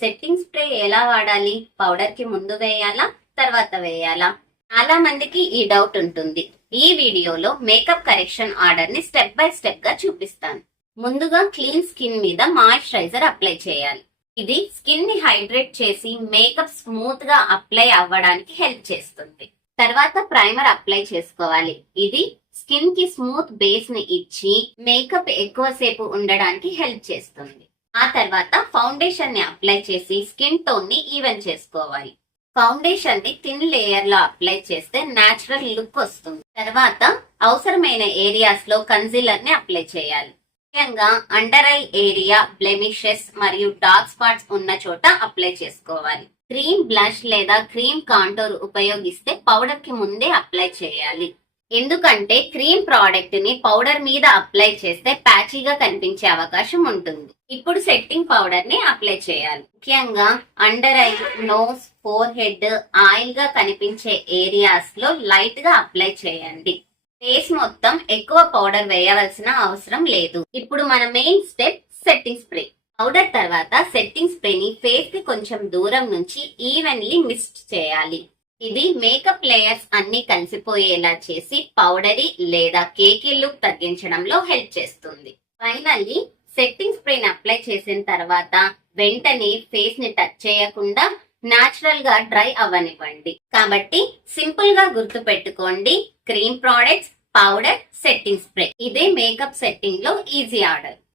Setting spray ఎలా వాడాలి? Powder కి ముందు వేయాలా, తర్వాత వేయాలా? చాలా మందికి ఈ డౌట్ ఉంటుంది. ఈ వీడియోలో మేకప్ కరెక్షన్ ఆర్డర్ ని స్టెప్ బై స్టెప్ గా చూపిస్తాను. ముందుగా క్లీన్ స్కిన్ మీద మాయిశ్చరైజర్ అప్లై చేయాలి. ఇది స్కిన్ ని హైడ్రేట్ చేసి మేకప్ స్మూత్ గా అప్లై అవ్వడానికి హెల్ప్ చేస్తుంది. తర్వాత ప్రైమర్ అప్లై చేసుకోవాలి. ఇది స్కిన్ కి స్మూత్ బేస్ ని ఇచ్చి మేకప్ ఎక్కువసేపు ఉండడానికి హెల్ప్ చేస్తుంది. ఆ తర్వాత ఫౌండేషన్ ని అప్లై చేసి స్కిన్ టోన్ ని ఈవెన్ చేసుకోవాలి. ఫౌండేషన్ ని థిన్ లేయర్ లో అప్లై చేస్తే నేచురల్ లుక్ వస్తుంది. తర్వాత అవసరమైన ఏరియాస్ లో కన్సీలర్ ని అప్లై చేయాలి. ముఖ్యంగా అండర్ ఐ ఏరియా, బ్లెమిషెస్ మరియు డార్క్ స్పాట్స్ ఉన్న చోట అప్లై చేసుకోవాలి. క్రీమ్ బ్లష్ లేదా క్రీమ్ కాంటూర్ ఉపయోగిస్తే పౌడర్ కి ముందే అప్లై చేయాలి. ఎందుకంటే క్రీమ్ ప్రోడక్ట్ ని పౌడర్ మీద అప్లై చేస్తే ప్యాచీగా కనిపించే అవకాశం ఉంటుంది. ఇప్పుడు సెట్టింగ్ పౌడర్ ని అప్లై చేయాలి. ముఖ్యంగా under eye, nose, forehead, oil గా కనిపించే ఏరియాస్ లో లైట్ గా అప్లై చేయండి. ఫేస్ మొత్తం ఎక్కువ పౌడర్ వేయవలసిన అవసరం లేదు. ఇప్పుడు మన main step setting spray. Powder తర్వాత సెట్టింగ్ స్ప్రే ని ఫేస్ కి కొంచెం దూరం నుంచి ఈవెన్లీ మిస్ట్ చేయాలి. ఇది మేకప్ లేయర్స్ అన్ని కలిసిపోయేలా చేసి పౌడరీ లేదా కేకీ లుక్ తగ్గించడంలో హెల్ప్ చేస్తుంది. ఫైనల్లీ సెట్టింగ్ స్ప్రే ని అప్లై చేసిన తర్వాత వెంటనే ఫేస్ ని టచ్ చేయకుండా నాచురల్ గా డ్రై అవ్వనివ్వండి. కాబట్టి సింపుల్ గా గుర్తు పెట్టుకోండి, cream products, powder, setting spray. ఇదే మేకప్ సెట్టింగ్ లో ఈజీ ఆర్డర్.